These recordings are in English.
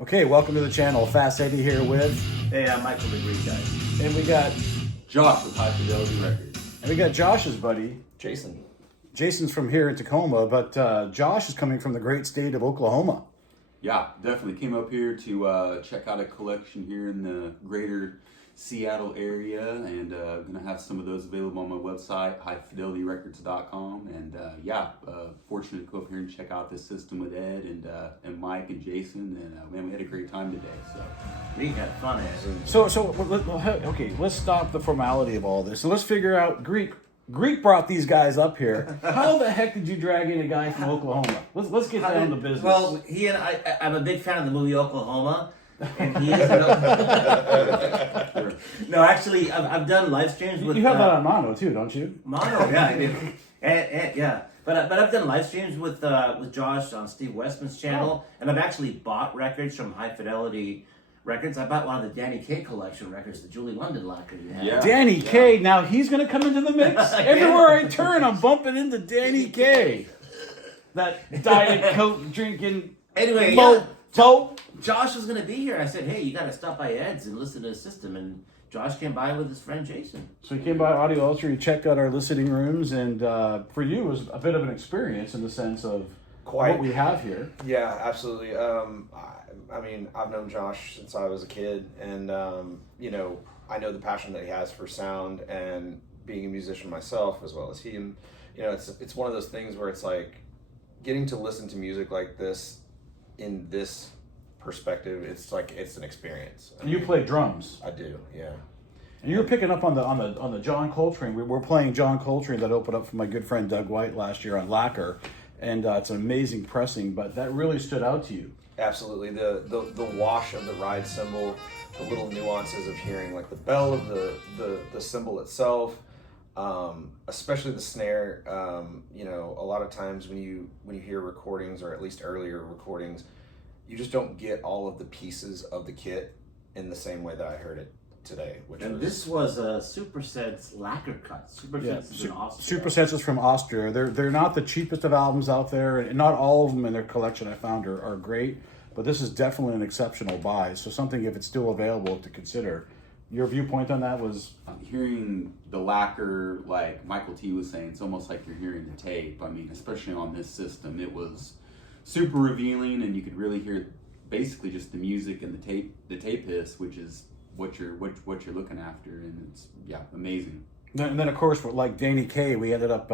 Okay, welcome to the channel. Fast Eddie here with... Hey, I'm Michael the Greek guy. And we got... Josh with Hi-Fidelity Records. And we got Josh's buddy. Jason. Jason's from here in Tacoma, but Josh is coming from the great state of Oklahoma. Yeah, definitely came up here to check out a collection here in the greater Seattle area, and gonna have some of those available on my website, HiFidelityRecords.com. And fortunate to go up here and check out this system with Ed and Mike and Jason, and man, we had a great time today. So We had fun, Ed. Okay, let's stop the formality of all this. So let's figure out Greek. Greek brought these guys up here. How the heck did you drag in a guy from Oklahoma? Let's get down to business. Well, he and I'm a big fan of the movie Oklahoma, and he is an Oklahoma. No, actually, I've done live streams with. You have that on mono too, don't you? Mono, yeah, I do. And yeah, but I've done live streams with Josh on Steve Westman's channel, and I've actually bought records from Hi-Fidelity Records. I bought one of the Danny Kaye collection records, the Julie London lacquer you had. Yeah. Danny Kaye, now he's going to come into the mix. Everywhere I turn, I'm bumping into Danny Kaye. That Diet Coke drinking. Anyway, Josh was going to be here. I said, hey, you got to stop by Ed's and listen to his system. And Josh came by with his friend Jason. So he came by Audio Ultra, he checked out our listening rooms, and for you, it was a bit of an experience in the sense of what we have here. Yeah, absolutely. I mean, I've known Josh since I was a kid, and I know the passion that he has for sound and being a musician myself as well as he. And it's one of those things where it's like getting to listen to music like this in this perspective. It's like it's an experience. And you play drums. I do, yeah. And you were picking up on the John Coltrane. We were playing John Coltrane that opened up for my good friend Doug White last year on lacquer, and it's an amazing pressing. But that really stood out to you. Absolutely, the wash of the ride cymbal, the little nuances of hearing like the bell of the cymbal itself, especially the snare. A lot of times when you hear recordings, or at least earlier recordings, you just don't get all of the pieces of the kit in the same way that I heard it today. This was a Supersense lacquer cut. Supersense is in Austria. Supersense is from Austria. They're not the cheapest of albums out there, and not all of them in their collection I found are great, but this is definitely an exceptional buy. So something, if it's still available, to consider. Your viewpoint on that was? hearing the lacquer, like Michael T was saying, it's almost like you're hearing the tape. I mean, especially on this system, it was super revealing, and you could really hear basically just the music and the tape hiss, which is what you're looking after, and it's amazing. And then of course, like Danny Kaye, we ended up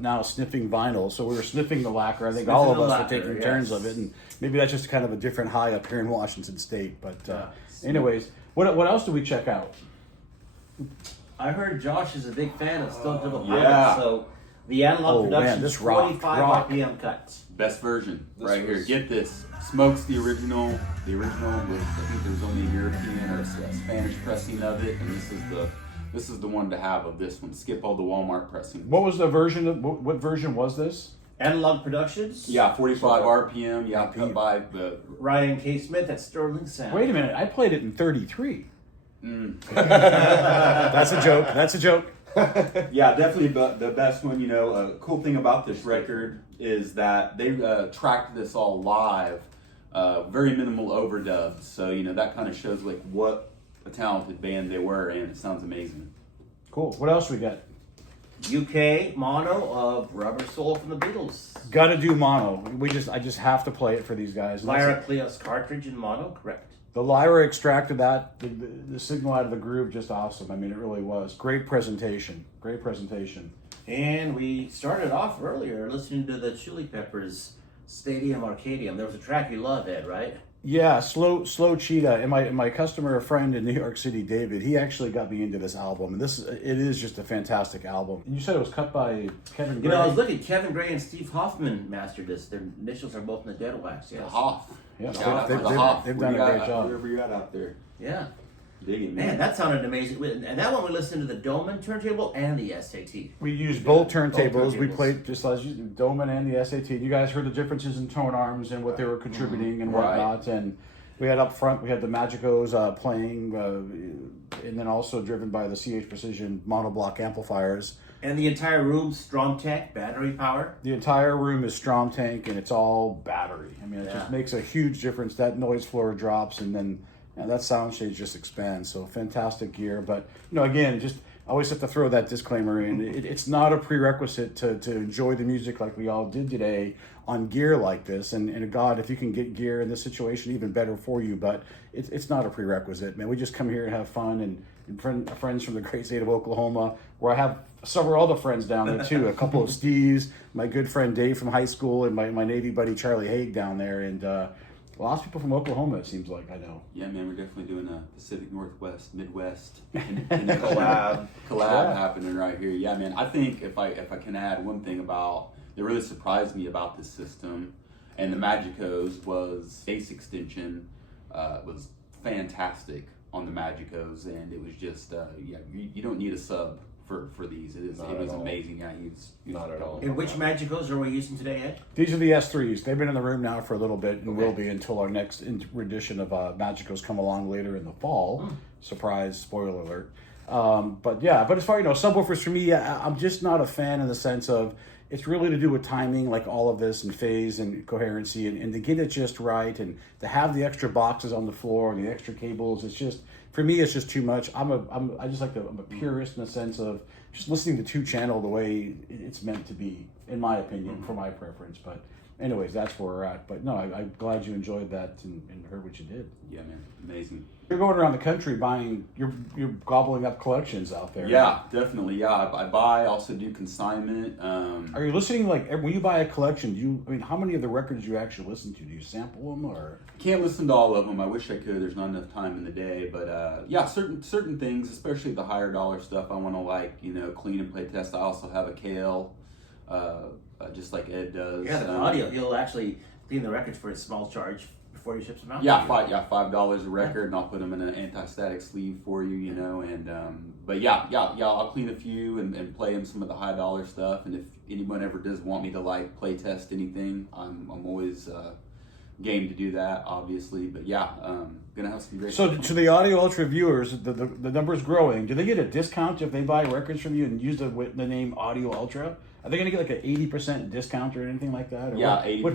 now sniffing vinyl, so we were sniffing the lacquer. I think Sniffing all of the us lacquer, were taking yes. turns of it, and maybe that's just kind of a different high up here in Washington State. But anyways, what else do we check out? I heard Josh is a big fan of Stone Temple yeah. Pilots, so the analog production this is rock. 45 RPM cuts. Best version This here. was- Get this. Smokes the original. The original was, I think there was only a European or a Spanish pressing of it, and this is the one to have of this one. Skip all the Walmart pressing. What was the version? What version was this? Analog Productions. Yeah, 45 RPM. Yeah, cut by the. Ryan K. Smith at Sterling Sound. Wait a minute, I played it in 33. That's a joke. That's a joke. Yeah, definitely the best one. Cool thing about this record is that they tracked this all live. Very minimal overdubs, so that kind of shows like what a talented band they were, and it sounds amazing. Cool. What else we got? UK mono of Rubber Soul from the Beatles. Got to do mono. I just have to play it for these guys. And Lyra Atlas cartridge in mono, correct. the Lyra extracted that the signal out of the groove, just awesome. I mean, it really was great presentation. Great presentation. And we started off earlier listening to the Chili Peppers Stadium Arcadium. There was a track you love, Ed, right? Yeah, slow Cheetah, and my customer friend in New York City, David, he actually got me into this album, and it is just a fantastic album. And you said it was cut by Kevin Gray. I was looking. Kevin Gray and Steve Hoffman mastered this. Their initials are both in the dead wax. Yes. Hoff. Yeah, they've done a great job. Wherever you're at out there. Yeah. Dig it, Man, that sounded amazing. And that one we listened to the Dohmann Turntable and the SAT. We used both turntables. Both We turntables. played just as Dohmann and the SAT. You guys heard the differences in tone arms and what they were contributing and Right. whatnot. And we had up front, we had the Magicos playing, and then also driven by the CH Precision monoblock amplifiers. And the entire room, StromTank, battery power. The entire room is StromTank, and it's all battery. I mean, it just Yeah. makes a huge difference. That noise floor drops, and then that sound stage just expands. So fantastic gear. But again, just I always have to throw that disclaimer in. It's not a prerequisite to enjoy the music like we all did today on gear like this. And God, if you can get gear in this situation, even better for you. But it's not a prerequisite, man. We just come here and have fun and friends from the great state of Oklahoma, where I have several other friends down there too. A couple of Steves, my good friend Dave from high school, and my Navy buddy Charlie Haig down there, and lots of people from Oklahoma. It seems like I know. Yeah, man, we're definitely doing a Pacific Northwest, Midwest Collab. happening right here. Yeah, man. I think if I can add one thing about that really surprised me about this system, and the Magicos was bass extension was fantastic on the Magicos, and it was just you don't need a sub for these. It was amazing. Yeah, Not at all. And which Magicos are we using today, Ed? These are the S3s. They've been in the room now for a little bit, and will be until our next rendition of Magicos come along later in the fall. Surprise, spoiler alert. But as far subwoofers for me, I'm just not a fan in the sense of it's really to do with timing, like all of this, and phase and coherency, and to get it just right, and to have the extra boxes on the floor and the extra cables. It's just, for me, it's just too much. I'm a purist in the sense of just listening to 2-channel the way it's meant to be, in my opinion, for my preference. But anyways, that's where we're at. But no, I'm glad you enjoyed that and heard what you did. Yeah, man, amazing. You're going around the country buying, you're gobbling up collections out there. Yeah, definitely. Yeah, I buy, also do consignment. Are you listening, like, when you buy a collection, how many of the records do you actually listen to? Do you sample them, or? Can't listen to all of them. I wish I could. There's not enough time in the day. But certain things, especially the higher dollar stuff, I want to clean and play test. I also have a KL, just like Ed does. Yeah, the audio. He'll actually clean the records for a small charge before he ships them out. $5 a record, and I'll put them in an anti-static sleeve for you, and I'll clean a few and play them some of the high dollar stuff. And if anyone ever does want me to play test anything, I'm always game to do that, obviously. But gonna have some great. So to the Audio Ultra viewers, the number's growing. Do they get a discount if they buy records from you and use the name Audio Ultra? Are they going to get like an 80% discount or anything like that? Or 80%,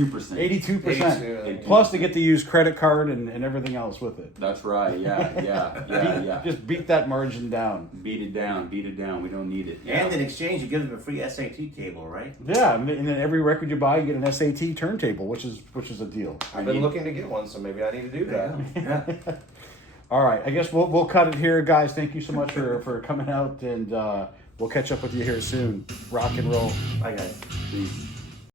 82%. 82%. Plus they get to use credit card and everything else with it. That's right, yeah. Just beat that margin down. Beat it down. We don't need it. And in exchange, you give them a free SAT table, right? Yeah, and then every record you buy, you get an SAT turntable, which is a deal. I've been looking to get one, so maybe I need to do that. Yeah. All right, I guess we'll cut it here, guys. Thank you so much for coming out, and we'll catch up with you here soon. Rock and roll. Bye, guys. Peace.